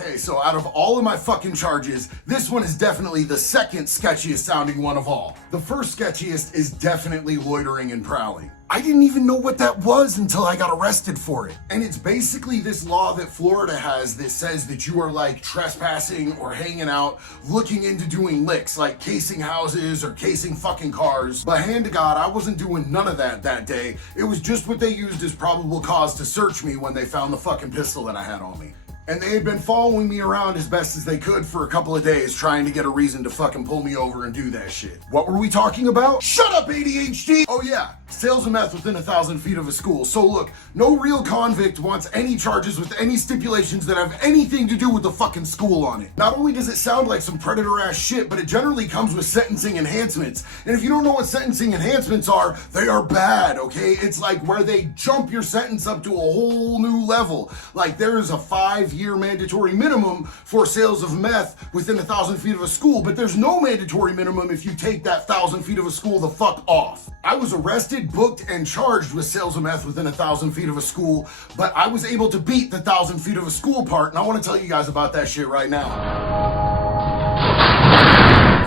Okay, so out of all of my fucking charges, this one is definitely the second sketchiest sounding one of all. The first sketchiest is definitely loitering and prowling. I didn't even know what that was until I got arrested for it. And it's basically this law that Florida has that says that you are like trespassing or hanging out, looking into doing licks, like casing houses or casing fucking cars. But hand to God, I wasn't doing none of that day. It was just what they used as probable cause to search me when they found the fucking pistol that I had on me. And they had been following me around as best as they could for a couple of days, trying to get a reason to fucking pull me over and do that shit. What were we talking about? Shut up, ADHD! Oh yeah, sales of meth within 1,000 feet of a school. So look, no real convict wants any charges with any stipulations that have anything to do with the fucking school on it. Not only does it sound like some predator ass shit, but it generally comes with sentencing enhancements. And if you don't know what sentencing enhancements are, they are bad, okay? It's like where they jump your sentence up to a whole new level. Like there is a 5-year mandatory minimum for sales of meth within 1,000 feet of a school, but there's no mandatory minimum if you take that 1,000 feet of a school the fuck off. I was arrested, booked, and charged with sales of meth within 1,000 feet of a school, but I was able to beat the 1,000 feet of a school part, and I want to tell you guys about that shit right now.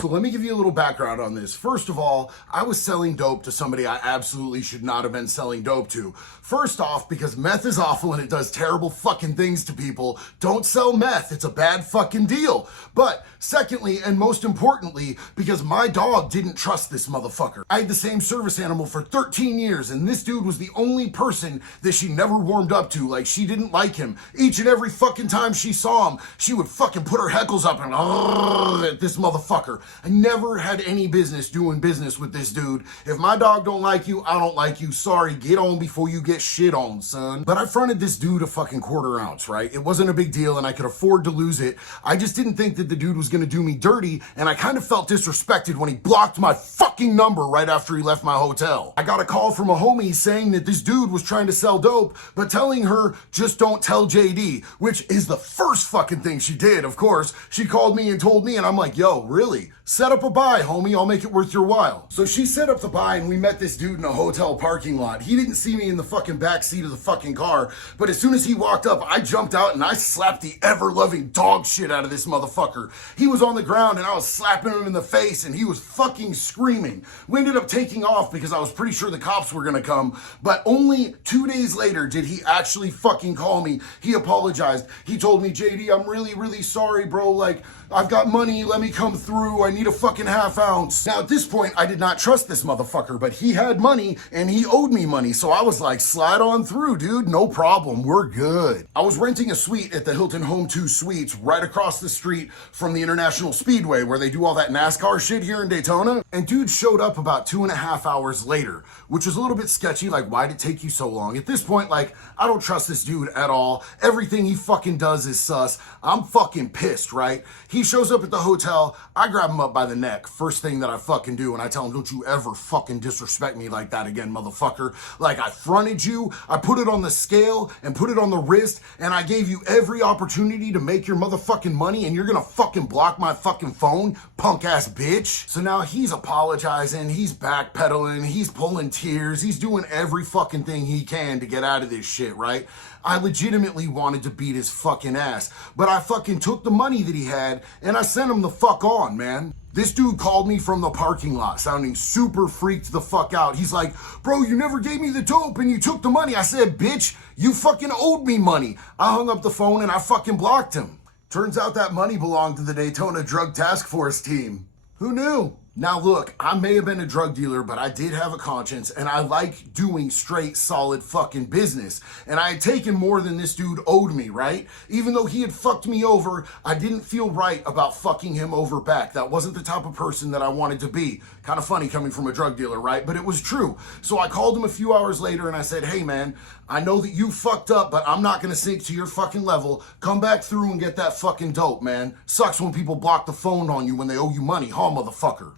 So let me give you a little background on this. First of all, I was selling dope to somebody I absolutely should not have been selling dope to. First off, because meth is awful and it does terrible fucking things to people, don't sell meth. It's a bad fucking deal. But secondly, and most importantly, because my dog didn't trust this motherfucker. I had the same service animal for 13 years, and this dude was the only person that she never warmed up to. Like, she didn't like him. Each and every fucking time she saw him, she would fucking put her heckles up and at this motherfucker. I never had any business doing business with this dude. If my dog don't like you, I don't like you. Sorry, get on before you get shit on, son. But I fronted this dude a fucking quarter ounce, right? It wasn't a big deal and I could afford to lose it. I just didn't think that the dude was gonna do me dirty, and I kind of felt disrespected when he blocked my fucking number right after he left my hotel. I got a call from a homie saying that this dude was trying to sell dope, but telling her, just don't tell JD, which is the first fucking thing she did, of course. She called me and told me, and I'm like, yo, really? Set up a buy, homie. I'll make it worth your while. So she set up the buy, and we met this dude in a hotel parking lot. He didn't see me in the fucking back seat of the fucking car, but as soon as he walked up, I jumped out and I slapped the ever-loving dog shit out of this motherfucker. He was on the ground and I was slapping him in the face and he was fucking screaming. We ended up taking off because I was pretty sure the cops were gonna come, but only 2 days later did he actually fucking call me. He apologized. He told me, JD, I'm really, really sorry, bro. Like, I've got money, let me come through. I need a fucking half ounce. Now at this point, I did not trust this motherfucker, but he had money and he owed me money. So I was like, slide on through, dude. No problem. We're good. I was renting a suite at the Hilton Home 2 Suites right across the street from the International Speedway where they do all that NASCAR shit here in Daytona. And dude showed up about 2.5 hours later, which was a little bit sketchy. Like, why'd it take you so long? At this point, like, I don't trust this dude at all. Everything he fucking does is sus. I'm fucking pissed, right? He shows up at the hotel. I grab him up by the neck. First thing that I fucking do, and I tell him, don't you ever fucking disrespect me like that again, motherfucker. Like, I fronted you, I put it on the scale and put it on the wrist, and I gave you every opportunity to make your motherfucking money, and you're gonna fucking block my fucking phone, punk ass bitch. So now he's apologizing, he's backpedaling, he's pulling tears, he's doing every fucking thing he can to get out of this shit, right? I legitimately wanted to beat his fucking ass, but I fucking took the money that he had and I sent him the fuck on, man. This dude called me from the parking lot sounding super freaked the fuck out. He's like, bro, you never gave me the dope and you took the money. I said, bitch, you fucking owed me money. I hung up the phone and I fucking blocked him. Turns out that money belonged to the Daytona Drug Task Force team. Who knew? Now look, I may have been a drug dealer, but I did have a conscience and I like doing straight, solid fucking business. And I had taken more than this dude owed me, right? Even though he had fucked me over, I didn't feel right about fucking him over back. That wasn't the type of person that I wanted to be. Kind of funny coming from a drug dealer, right? But it was true. So I called him a few hours later and I said, hey man, I know that you fucked up, but I'm not gonna sink to your fucking level. Come back through and get that fucking dope, man. Sucks when people block the phone on you when they owe you money, huh, motherfucker?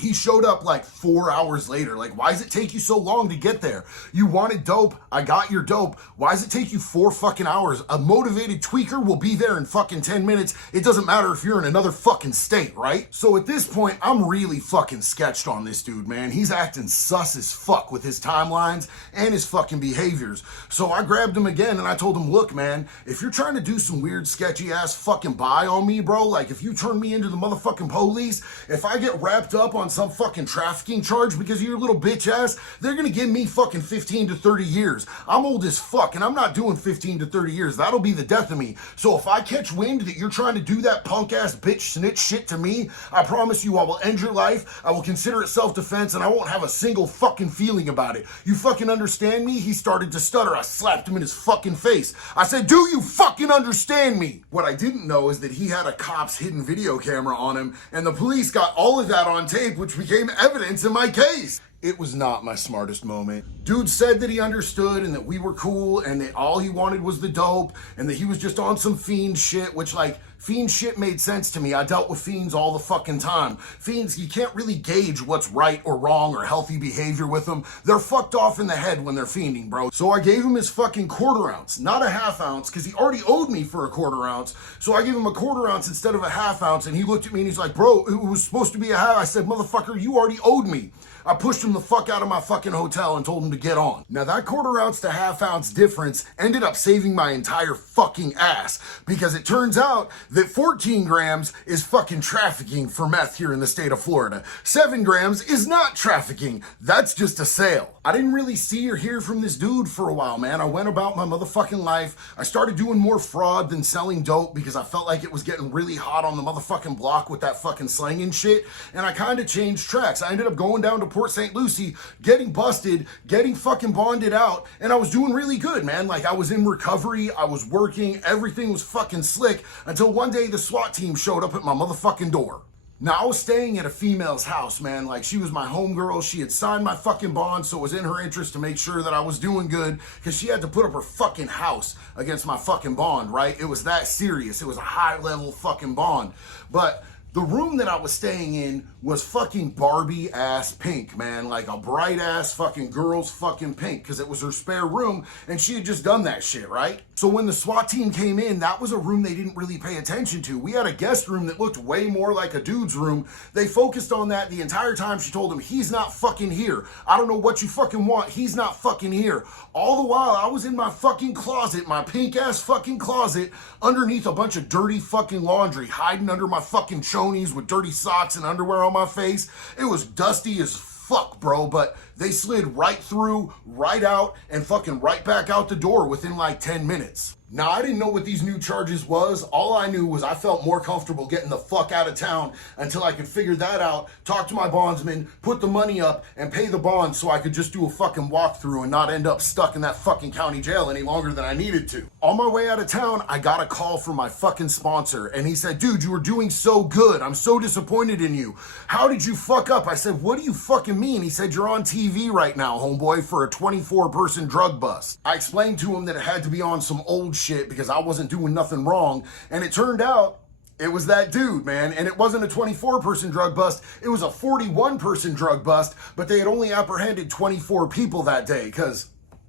He showed up like 4 hours later. Like, why does it take you so long to get there? You wanted dope. I got your dope. Why does it take you 4 fucking hours? A motivated tweaker will be there in fucking 10 minutes. It doesn't matter if you're in another fucking state, right? So at this point, I'm really fucking sketched on this dude, man. He's acting sus as fuck with his timelines and his fucking behaviors. So I grabbed him again and I told him, look, man, if you're trying to do some weird, sketchy ass fucking buy on me, bro, like if you turn me into the motherfucking police, if I get wrapped up on some fucking trafficking charge because of your little bitch ass, they're gonna give me fucking 15 to 30 years. I'm old as fuck and I'm not doing 15 to 30 years. That'll be the death of me. So if I catch wind that you're trying to do that punk ass bitch snitch shit to me, I promise you I will end your life. I will consider it self-defense and I won't have a single fucking feeling about it. You fucking understand me? He started to stutter. I slapped him in his fucking face. I said, do you fucking understand me? What I didn't know is that he had a cop's hidden video camera on him and the police got all of that on tape, which became evidence in my case. It was not my smartest moment. Dude said that he understood and that we were cool and that all he wanted was the dope and that he was just on some fiend shit, which like fiend shit made sense to me. I dealt with fiends all the fucking time. Fiends, you can't really gauge what's right or wrong or healthy behavior with them. They're fucked off in the head when they're fiending, bro. So I gave him his fucking quarter ounce, not a half ounce, because he already owed me for a quarter ounce. So I gave him a quarter ounce instead of a half ounce and he looked at me and he's like, bro, it was supposed to be a half. I said, motherfucker, you already owed me. I pushed him the fuck out of my fucking hotel and told him to get on. Now that quarter ounce to half ounce difference ended up saving my entire fucking ass because it turns out that 14 grams is fucking trafficking for meth here in the state of Florida. 7 grams is not trafficking. That's just a sale. I didn't really see or hear from this dude for a while, man. I went about my motherfucking life. I started doing more fraud than selling dope because I felt like it was getting really hot on the motherfucking block with that fucking slang and shit. And I kind of changed tracks. I ended up going down to Port St. Lucie, getting busted, getting fucking bonded out, and I was doing really good, man. Like I was in recovery, I was working, everything was fucking slick until one day the SWAT team showed up at my motherfucking door. Now, I was staying at a female's house, man. Like, she was my homegirl. She had signed my fucking bond, so it was in her interest to make sure that I was doing good because she had to put up her fucking house against my fucking bond, right? It was that serious. It was a high-level fucking bond. But the room that I was staying in was fucking Barbie ass pink, man. Like a bright ass fucking girl's fucking pink because it was her spare room and she had just done that shit, right? So when the SWAT team came in, that was a room they didn't really pay attention to. We had a guest room that looked way more like a dude's room. They focused on that the entire time. She told him, he's not fucking here. I don't know what you fucking want. He's not fucking here. All the while I was in my fucking closet, my pink ass fucking closet, underneath a bunch of dirty fucking laundry, hiding under my fucking chonies with dirty socks and underwear on my face. It was dusty as fuck, bro, but they slid right through, right out, and fucking right back out the door within like 10 minutes. Now, I didn't know what these new charges was. All I knew was I felt more comfortable getting the fuck out of town until I could figure that out, talk to my bondsman, put the money up, and pay the bond so I could just do a fucking walkthrough and not end up stuck in that fucking county jail any longer than I needed to. On my way out of town, I got a call from my fucking sponsor, and he said, dude, you were doing so good. I'm so disappointed in you. How did you fuck up? I said, what do you fucking mean? He said, you're on TV right now, homeboy, for a 24-person drug bust. I explained to him that it had to be on some old shit because I wasn't doing nothing wrong, and it turned out it was that dude, man. And it wasn't a 24-person drug bust, it was a 41-person drug bust, but they had only apprehended 24 people that day because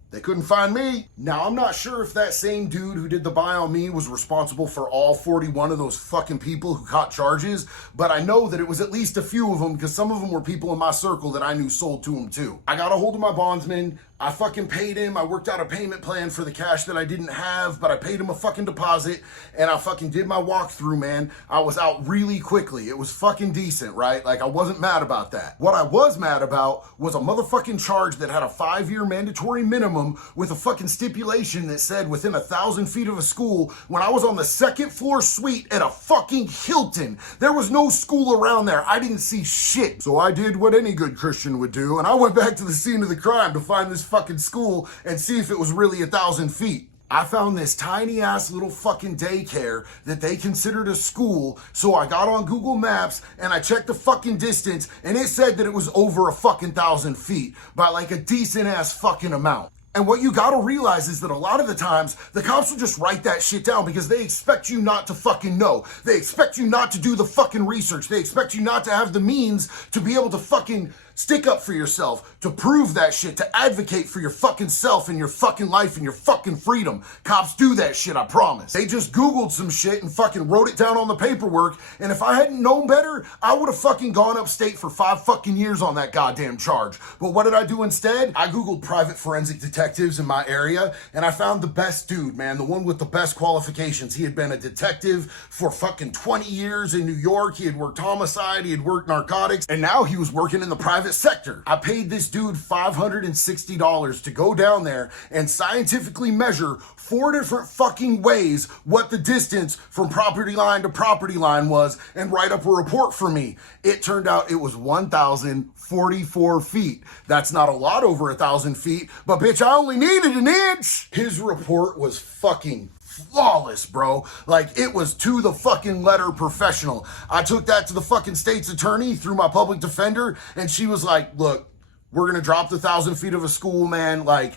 they couldn't find me. Now, I'm not sure if that same dude who did the buy on me was responsible for all 41 of those fucking people who caught charges, but I know that it was at least a few of them because some of them were people in my circle that I knew sold to him too. I got a hold of my bondsman. I fucking paid him. I worked out a payment plan for the cash that I didn't have, but I paid him a fucking deposit and I fucking did my walkthrough, man. I was out really quickly. It was fucking decent, right? Like, I wasn't mad about that. What I was mad about was a motherfucking charge that had a 5-year mandatory minimum with a fucking stipulation that said within 1,000 feet of a school when I was on the 2nd floor suite at a fucking Hilton. There was no school around there. I didn't see shit. So I did what any good Christian would do, and I went back to the scene of the crime to find this fucking school and see if it was really 1,000 feet. I found this tiny ass little fucking daycare that they considered a school, so I got on Google Maps and I checked the fucking distance and it said that it was over a fucking 1,000 feet by like a decent ass fucking amount. And what you gotta realize is that a lot of the times, the cops will just write that shit down because they expect you not to fucking know. They expect you not to do the fucking research. They expect you not to have the means to be able to fucking stick up for yourself, to prove that shit, to advocate for your fucking self and your fucking life and your fucking freedom. Cops do that shit, I promise. They just Googled some shit and fucking wrote it down on the paperwork, and if I hadn't known better, I would have fucking gone upstate for 5 fucking years on that goddamn charge. But what did I do instead? I Googled private forensic detectives in my area, and I found the best dude, man, the one with the best qualifications. He had been a detective for fucking 20 years in New York. He had worked homicide, he had worked narcotics, and now he was working in the private sector. I paid this dude $560 to go down there and scientifically measure 4 different fucking ways what the distance from property line to property line was and write up a report for me. It turned out it was 1,044 feet. That's not a lot over 1,000 feet, but bitch, I only needed an inch. His report was fucking flawless, bro. Like, it was to the fucking letter professional. I took that to the fucking state's attorney through my public defender, and she was like, look, we're gonna drop the 1,000 feet of a school, man. Like,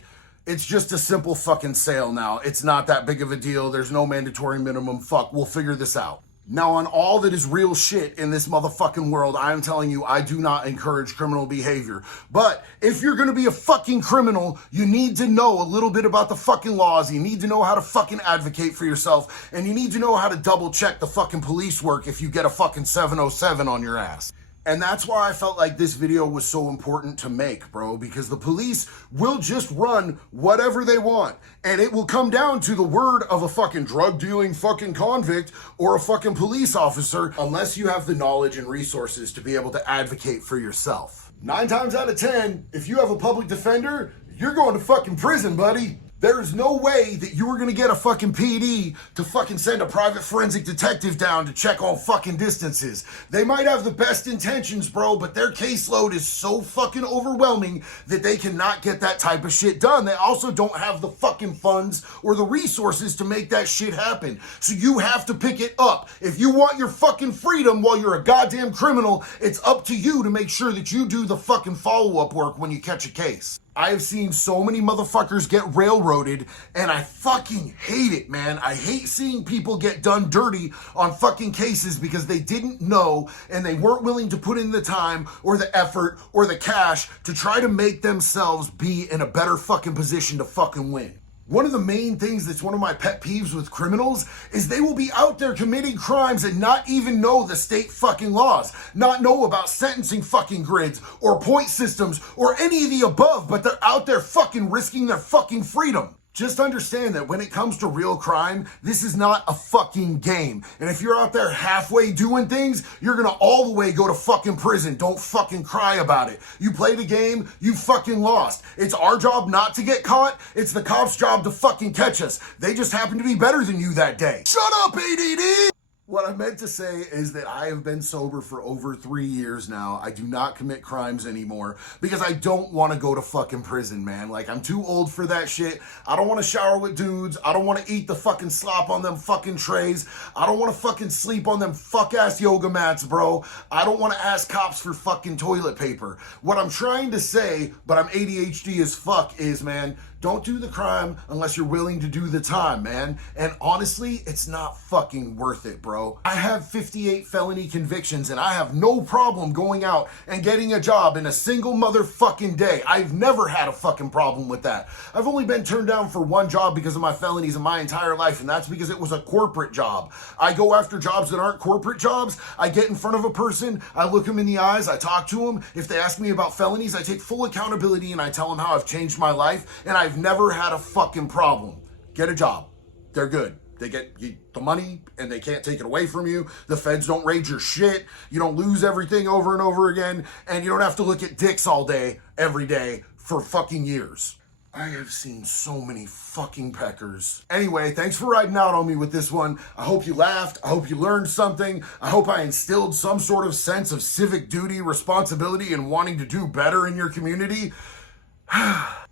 it's just a simple fucking sale now. It's not that big of a deal. There's no mandatory minimum. Fuck, we'll figure this out. Now, on all that is real shit in this motherfucking world, I am telling you, I do not encourage criminal behavior. But if you're gonna be a fucking criminal, you need to know a little bit about the fucking laws. You need to know how to fucking advocate for yourself. And you need to know how to double check the fucking police work if you get a fucking 707 on your ass. And that's why I felt like this video was so important to make, bro, because the police will just run whatever they want. And it will come down to the word of a fucking drug dealing fucking convict or a fucking police officer, unless you have the knowledge and resources to be able to advocate for yourself. 9 times out of 10, if you have a public defender, you're going to fucking prison, buddy. There's no way that you were gonna get a fucking PD to fucking send a private forensic detective down to check all fucking distances. They might have the best intentions, bro, but their caseload is so fucking overwhelming that they cannot get that type of shit done. They also don't have the fucking funds or the resources to make that shit happen. So you have to pick it up. If you want your fucking freedom while you're a goddamn criminal, it's up to you to make sure that you do the fucking follow-up work when you catch a case. I have seen so many motherfuckers get railroaded, and I fucking hate it, man. I hate seeing people get done dirty on fucking cases because they didn't know and they weren't willing to put in the time or the effort or the cash to try to make themselves be in a better fucking position to fucking win. One of the main things that's one of my pet peeves with criminals is they will be out there committing crimes and not even know the state fucking laws, not know about sentencing fucking grids or point systems or any of the above, but they're out there fucking risking their fucking freedom. Just understand that when it comes to real crime, this is not a fucking game. And if you're out there halfway doing things, you're gonna all the way go to fucking prison. Don't fucking cry about it. You played a game, you fucking lost. It's our job not to get caught. It's the cops' job to fucking catch us. They just happen to be better than you that day. Shut up, ADD! What I meant to say is that I have been sober for over 3 years now. I do not commit crimes anymore because I don't want to go to fucking prison, man. Like, I'm too old for that shit. I don't want to shower with dudes. I don't want to eat the fucking slop on them fucking trays. I don't want to fucking sleep on them fuck-ass yoga mats, bro. I don't want to ask cops for fucking toilet paper. What I'm trying to say, but I'm ADHD as fuck, is, man, don't do the crime unless you're willing to do the time, man. And honestly, it's not fucking worth it, bro. I have 58 felony convictions and I have no problem going out and getting a job in a single motherfucking day. I've never had a fucking problem with that. I've only been turned down for one job because of my felonies in my entire life, and that's because it was a corporate job. I go after jobs that aren't corporate jobs. I get in front of a person, I look them in the eyes, I talk to them. If they ask me about felonies, I take full accountability and I tell them how I've changed my life, and I've never had a fucking problem. Get a job. They're good. They get you the money and they can't take it away from you. The feds don't raid your shit. You don't lose everything over and over again. And you don't have to look at dicks all day, every day, for fucking years. I have seen so many fucking peckers. Anyway, thanks for riding out on me with this one. I hope you laughed. I hope you learned something. I hope I instilled some sort of sense of civic duty, responsibility, and wanting to do better in your community.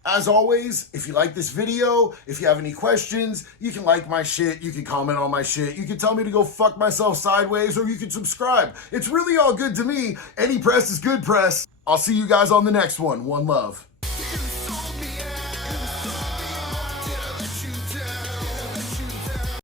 As always, if you like this video, if you have any questions, you can like my shit, you can comment on my shit, you can tell me to go fuck myself sideways, or you can subscribe. It's really all good to me. Any press is good press. I'll see you guys on the next one. One love.